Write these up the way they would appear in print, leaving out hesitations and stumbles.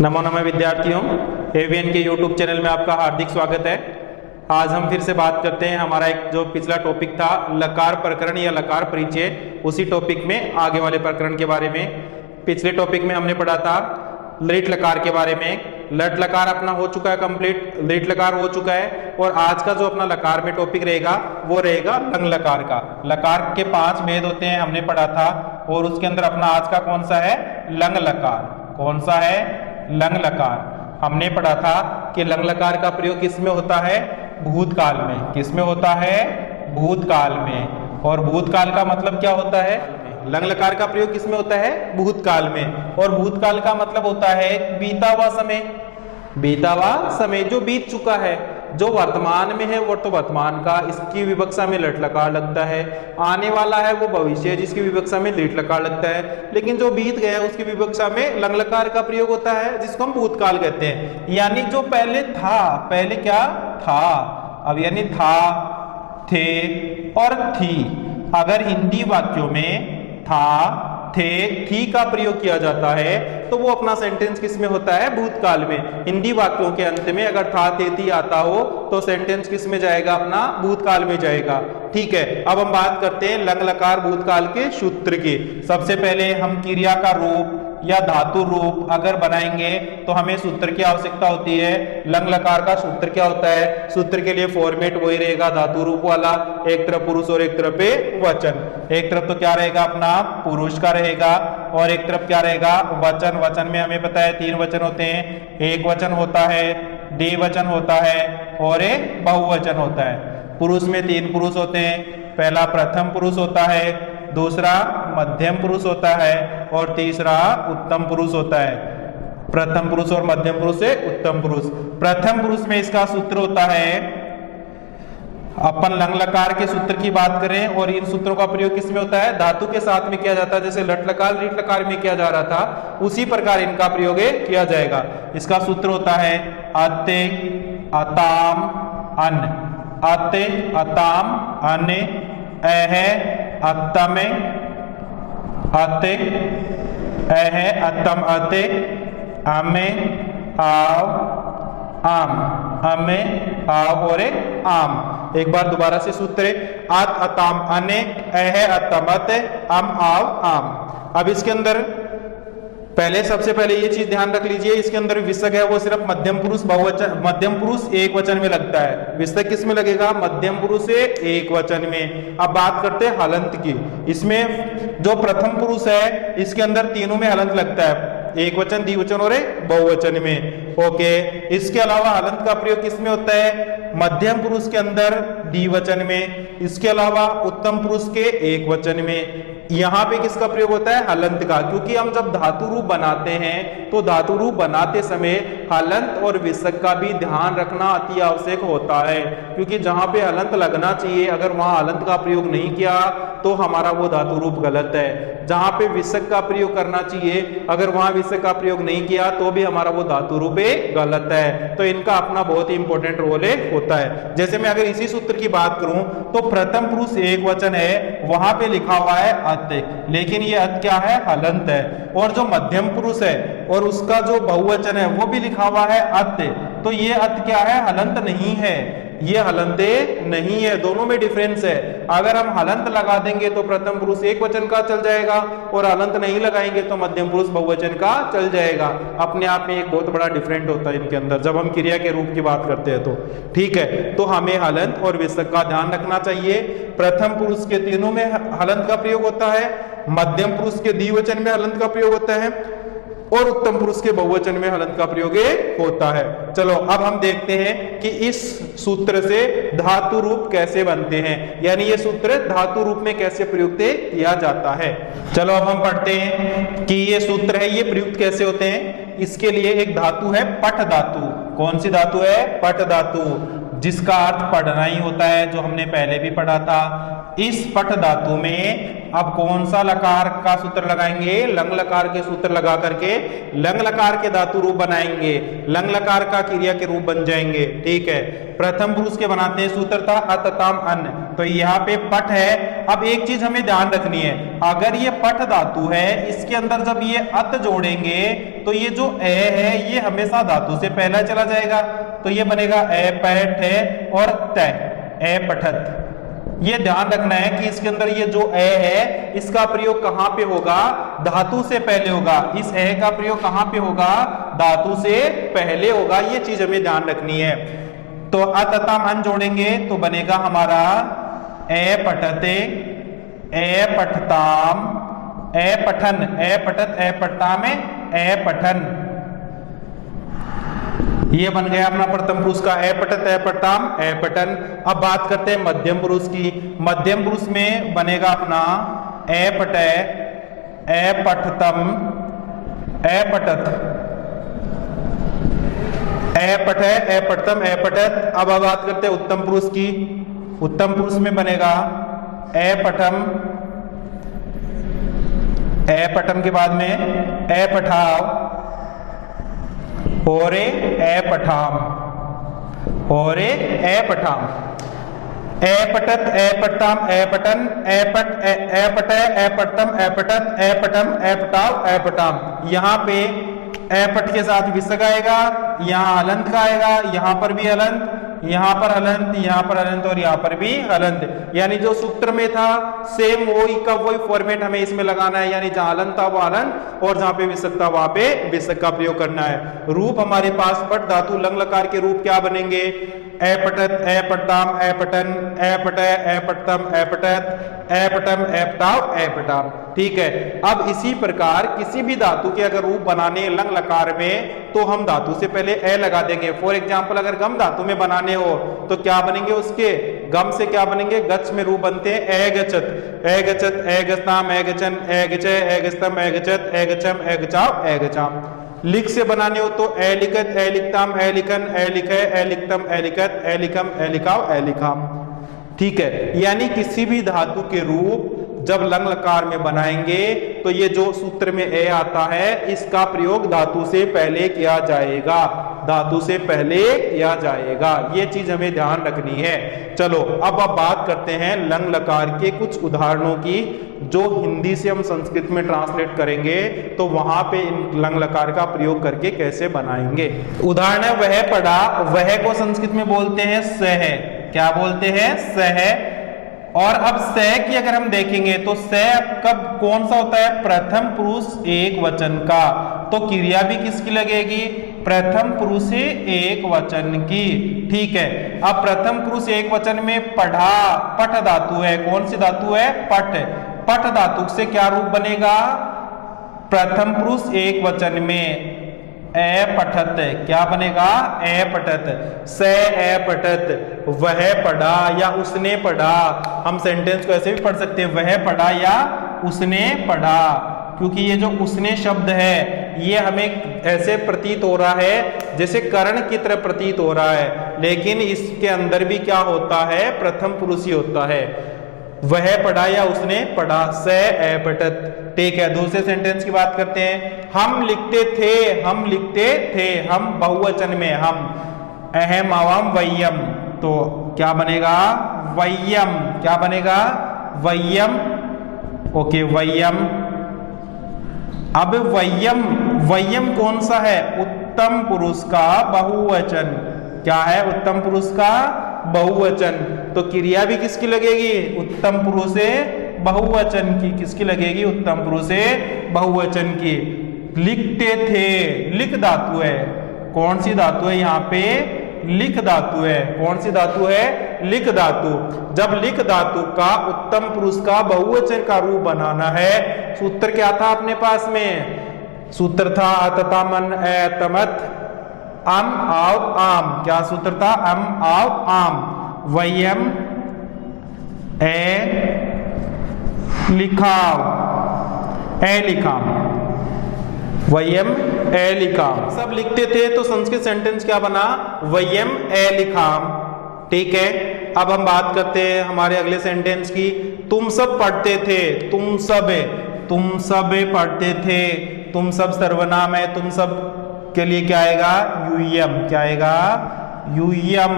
नमो नमः विद्यार्थियों, एवीएन के यूट्यूब चैनल में आपका हार्दिक स्वागत है। आज हम फिर से बात करते हैं हमारा एक जो पिछला टॉपिक था लकार प्रकरण या लकार परिचय, उसी टॉपिक में आगे वाले प्रकरण के बारे में। पिछले टॉपिक में हमने पढ़ा था लिट लकार के बारे में। लट लकार अपना हो चुका है कंप्लीट, लिट लकार हो चुका है। और आज का जो अपना लकार में टॉपिक रहेगा वो रहेगा लंग लकार का। लकार के 5 भेद होते हैं हमने पढ़ा था, और उसके अंदर अपना आज का कौन सा है? लंग लकार। कौन सा है? लंग लकार। हमने पढ़ा था कि लंग लकार का प्रयोग किसमें होता है? भूतकाल में। किसमें होता है? भूतकाल में। और भूतकाल का मतलब क्या होता है? लंग लकार का प्रयोग किसमें होता है? भूतकाल में। और भूतकाल का मतलब होता है बीता हुआ समय। बीता हुआ समय जो बीत चुका है। जो वर्तमान में है वो तो वर्तमान का, इसकी विवक्षा में लट लकार लगता है। आने वाला है वो भविष्य, जिसकी विवक्षा में लिट लकार लगता है। लेकिन जो बीत गया उसकी विवक्षा में लंग लकार का प्रयोग होता है, जिसको हम भूतकाल कहते हैं। यानी जो पहले था, पहले क्या था, अब यानी था, थे और थी। अगर हिंदी वाक्यों में था, थे, थी का प्रयोग किया जाता है तो वो अपना सेंटेंस किस में होता है? भूतकाल में। हिंदी वाक्यों के अंत में अगर था, थे, थी आता हो तो सेंटेंस किस में जाएगा? अपना भूतकाल में जाएगा। ठीक है, अब हम बात करते हैं लंग लकार भूतकाल के सूत्र की। सबसे पहले हम क्रिया का रूप या धातु रूप अगर बनाएंगे तो हमें सूत्र की आवश्यकता होती है। लंग लकार का सूत्र क्या होता है? सूत्र के लिए फॉर्मेट वही रहेगा धातु रूप वाला, एक तरफ पुरुष और एक तरफ पे वचन। एक तरफ तो क्या रहेगा? अपना पुरुष का रहेगा, और एक तरफ क्या रहेगा? वचन। वचन में हमें पता है 3 वचन होते हैं। एक वचन होता है, द्विवचन होता है और एक बहुवचन होता है। पुरुष में 3 पुरुष होते हैं। पहला प्रथम पुरुष होता है, दूसरा मध्यम पुरुष होता है और तीसरा उत्तम पुरुष होता है। प्रथम पुरुष और मध्यम पुरुष से उत्तम पुरुष। प्रथम पुरुष में इसका सूत्र होता है, अपन लंग लकार के सूत्र की बात करें और इन सूत्रों का प्रयोग किसमें होता है? धातु के साथ में किया जाता है। जैसे लट लकार लिट लकार में किया जा रहा था, उसी प्रकार इनका प्रयोग किया जाएगा। इसका सूत्र होता है अते अताम अन। अते अताम अन, अह अतमे अते, अह अतम अते, अमे आव आम, अमे आव और आम। एक बार दोबारा से सूत्र, अत अताम अने, अह अतम अते, अम आव आम। अब इसके अंदर पहले सबसे पहले ये चीज ध्यान रख लीजिए, इसके अंदर विसर्ग है वो सिर्फ मध्यम पुरुष बहुवचन, मध्यम पुरुष एक वचन में लगता है। विसर्ग किस में लगेगा? मध्यम पुरुष से एक वचन में। अब बात करते हैं हलंत की। इसमें जो प्रथम पुरुष है इसके अंदर तीनों में हलंत लगता है, एक वचन, द्विवचन और एक बहुवचन में। ओके, इसके अलावा हलंत का प्रयोग किसमें होता है? मध्यम पुरुष के अंदर द्विवचन में, इसके अलावा उत्तम पुरुष के एक वचन में। यहाँ पे किसका प्रयोग होता है? हलंत का। क्योंकि हम जब धातु रूप बनाते हैं तो धातु रूप बनाते समय हलंत और विसर्ग का भी ध्यान रखना अति आवश्यक होता है। क्योंकि जहां पे हलंत लगना चाहिए अगर वहां हलंत का प्रयोग नहीं किया तो हमारा वो धातु रूप गलत है। जहां पे विसर्ग का प्रयोग करना चाहिए अगर वहां विसर्ग का प्रयोग नहीं किया तो भी हमारा वो धातु रूप गलत है। तो इनका अपना बहुत ही इंपॉर्टेंट रोल होता है। जैसे मैं अगर इसी सूत्र की बात करूं तो प्रथम पुरुष एक वचन है, वहां पे लिखा हुआ है अत, लेकिन ये अत क्या है? हलंत है। और जो मध्यम पुरुष है और उसका जो बहुवचन है वो भी लिखा हुआ है अत, तो ये अत क्या है? हलंत नहीं है, ये हलंते नहीं है। दोनों में डिफरेंस है। अगर हम हलंत लगा देंगे तो प्रथम पुरुष एक वचन का चल जाएगा, और हलंत नहीं लगाएंगे तो मध्यम पुरुष बहुवचन का चल जाएगा। अपने आप में एक बहुत बड़ा डिफरेंट होता है इनके अंदर जब हम क्रिया के रूप की बात करते हैं तो। ठीक है, तो हमें हलंत और विसर्ग का ध्यान रखना चाहिए। प्रथम पुरुष के तीनों में हलंत का प्रयोग होता है, मध्यम पुरुष के द्विवचन में हलंत का प्रयोग होता है और उत्तम पुरुष के बहुवचन में हलंत का प्रयोग होता है। चलो अब हम देखते हैं कि इस सूत्र से धातु रूप कैसे बनते हैं, यानी ये सूत्र धातु रूप में कैसे प्रयुक्त किया जाता है। चलो अब हम पढ़ते हैं कि ये सूत्र है ये प्रयुक्त कैसे होते हैं। इसके लिए एक धातु है पठ धातु। कौन सी धातु है? पठ धातु, जिसका अर्थ पढ़ना ही होता है, जो हमने पहले भी पढ़ा था। इस पट धातु में अब कौन सा लकार का सूत्र लगाएंगे? लंग लकार के सूत्र लगा करके लंग लकार के धातु रूप बनाएंगे, लंग लकार का क्रिया के रूप बन जाएंगे। ठीक है, प्रथम पुरुष के बनाते हैं, सूत्र था अतताम अन्न, तो यहाँ पे पट है। अब एक चीज हमें ध्यान रखनी है, अगर ये पट धातु है, इसके अंदर जब ये अत जोड़ेंगे तो ये जो ए है ये हमेशा धातु से पहला चला जाएगा, तो ये बनेगा ए पैठ है और तय ए पठत। ये ध्यान रखना है कि इसके अंदर ये जो ए है इसका प्रयोग कहां पे होगा? धातु से पहले होगा। इस ए का प्रयोग कहां पे होगा? धातु से पहले होगा। ये चीज हमें ध्यान रखनी है। तो अतताम अन जोड़ेंगे तो बनेगा हमारा ए पठते ए पठताम ए पठन ए पठत ए पठताम ए पठन। ये बन गया अपना प्रथम पुरुष का ए पठत ए पठताम ए पठन। अब बात करते हैं मध्यम पुरुष की। मध्यम पुरुष में बनेगा अपना ए पटे ए पठतम ए पठत ए पठे ए पठतम ए पठत। अब बात करते हैं उत्तम पुरुष की। उत्तम पुरुष में बनेगा ए पठम ए पठम के बाद में ए पठाव ओरे ए पठाम ओरे ए पठाम ए पठत ए पठताम ए पठन ए पट ए पटे ए पठतम ए पठत ए पठम ए पठाव ए पठाम। यहाँ पे ए पट के साथ विसर्ग आएगा, यहाँ हलंत का आएगा, यहाँ पर भी हलंत, यहाँ पर हलंत, यहाँ पर हलंत और यहाँ पर भी हलंत। यानी जो सूत्र में था सेम वही का वही फॉर्मेट हमें इसमें लगाना है, यानी जहां हलंत था वो हलंत और जहां पे विसर्ग था वहां पे विसर्ग का प्रयोग करना है। रूप हमारे पास पट धातु लंग लकार के रूप क्या बनेंगे? ए पठत ए पठताम ए पठन ए पटे ए पठतम ए पठत ए पठम ए पठाव ए पठाम। ठीक है, अब इसी प्रकार किसी भी धातु के अगर रूप बनाने लंग लकार में तो हम धातु से पहले ए लगा देंगे। फॉर एग्जाम्पल अगर गम धातु में बनाने हो तो क्या बनेंगे? उसके गम से क्या बनेंगे? गच में रूप बनते हैं ए गचत ए गचत ए गचताम ए गचन ए गचे ए गचतम ए गचत ए गचम ए गचाव ए गचाम। लिख से बनाने हो तो ए लिखत ए लिखताम ए लिखन ए लिखे ए लिखतम ए लिखत ए लिखम ए लिखाव ए लिखाम। ठीक है, यानी किसी भी धातु के रूप जब लंग लकार में बनाएंगे तो ये जो सूत्र में ए आता है इसका प्रयोग धातु से पहले किया जाएगा, धातु से पहले किया जाएगा। ये चीज हमें ध्यान रखनी है। चलो अब बात करते हैं लंग लकार के कुछ उदाहरणों की, जो हिंदी से हम संस्कृत में ट्रांसलेट करेंगे तो वहां पे इन लंग लकार का प्रयोग करके कैसे बनाएंगे। उदाहरण है वह पढ़ा, वह को संस्कृत में बोलते हैं सह। क्या बोलते हैं? सह। और अब सह की अगर हम देखेंगे तो सह कब कौन सा होता है? प्रथम पुरुष एक वचन का, तो क्रिया भी किसकी लगेगी? प्रथम पुरुष एक वचन की। ठीक है, अब प्रथम पुरुष एक वचन में पढ़ा पट धातु है। कौन सी धातु है? पट। पट धातु से क्या रूप बनेगा? प्रथम पुरुष एक वचन में ए पठत। क्या बनेगा? ए पठत। से ए पठत, वह पढ़ा या उसने पढ़ा। हम सेंटेंस को ऐसे भी पढ़ सकते हैं, वह पढ़ा या उसने पढ़ा, क्योंकि ये जो उसने शब्द है ये हमें ऐसे प्रतीत हो रहा है जैसे कर्ण की तरह प्रतीत हो रहा है, लेकिन इसके अंदर भी क्या होता है? प्रथम पुरुष ही होता है। वह पढ़ा या उसने पढ़ा, से ए पठत। ठीक है, दूसरे सेंटेंस की बात करते हैं। हम लिखते थे, हम लिखते थे, हम बहुवचन में हम, अहम अवम वय्यम, तो क्या बनेगा? वय्यम। क्या बनेगा? वय्यम। ओके, वय्यम। अब वय्यम, वय्यम कौन सा है? उत्तम पुरुष का बहुवचन। क्या है? उत्तम पुरुष का बहुवचन। तो क्रिया भी किसकी लगेगी? उत्तम पुरुष से बहुवचन की। किसकी लगेगी? उत्तम पुरुष से बहुवचन की। लिखते थे, लिख धातु है। कौन सी धातु है यहाँ पे? लिख धातु है। कौन सी धातु है? लिख धातु। जब लिख धातु का उत्तम पुरुष का बहुवचन का रूप बनाना है, सूत्र क्या था अपने पास में? सूत्र था अततामन एतमत अम आव आम। क्या सूत्र था? अम आव आम। वयम ए लिखाव ए लिखाम, वयम ए लिखाम। सब लिखते थे तो संस्कृत सेंटेंस क्या बना? वयम ए लिखाम। ठीक है, अब हम बात करते हैं हमारे अगले सेंटेंस की। तुम सब पढ़ते थे, तुम सब पढ़ते थे, तुम सब सर्वनाम है, तुम सब के लिए क्या आएगा, यूयम, क्या आएगा, यूयम,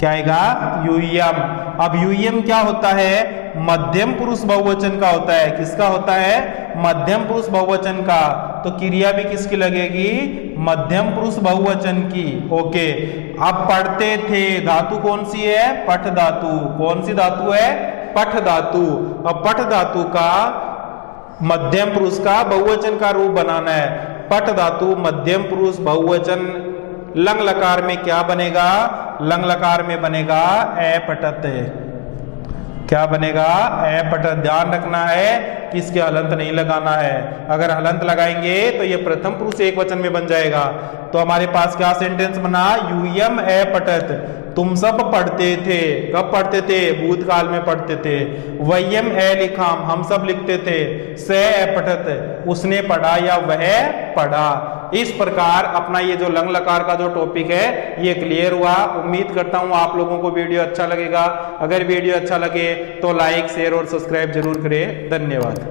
क्या आएगा, यूयम। अब यूयम क्या होता है, मध्यम पुरुष बहुवचन का होता है, किसका होता है, मध्यम पुरुष बहुवचन का, तो क्रिया भी किसकी लगेगी, मध्यम पुरुष बहुवचन की। ओके, अब पढ़ते थे, धातु कौन सी है, पठ धातु, कौन सी धातु है, पठ धातु। अब पठ धातु का मध्यम पुरुष का बहुवचन का रूप बनाना है, पठ धातु मध्यम पुरुष बहुवचन, लंग लकार में क्या बनेगा, लंग लकार में बनेगा अपठत, क्या बनेगा, अपठत। ध्यान रखना है कि इसके हलंत नहीं लगाना है, अगर हलंत लगाएंगे तो ये प्रथम पुरुष एक वचन में बन जाएगा। तो हमारे पास क्या सेंटेंस बना, यूयम अपठत, तुम सब पढ़ते थे, कब पढ़ते थे, भूतकाल में पढ़ते थे। वयम लिखाम, हम सब लिखते थे। स अपठत, उसने पढ़ा या वह पढ़ा। इस प्रकार अपना ये जो लंग लकार का जो टॉपिक है ये क्लियर हुआ। उम्मीद करता हूं आप लोगों को वीडियो अच्छा लगेगा। अगर वीडियो अच्छा लगे तो लाइक, शेयर और सब्सक्राइब जरूर करें। धन्यवाद।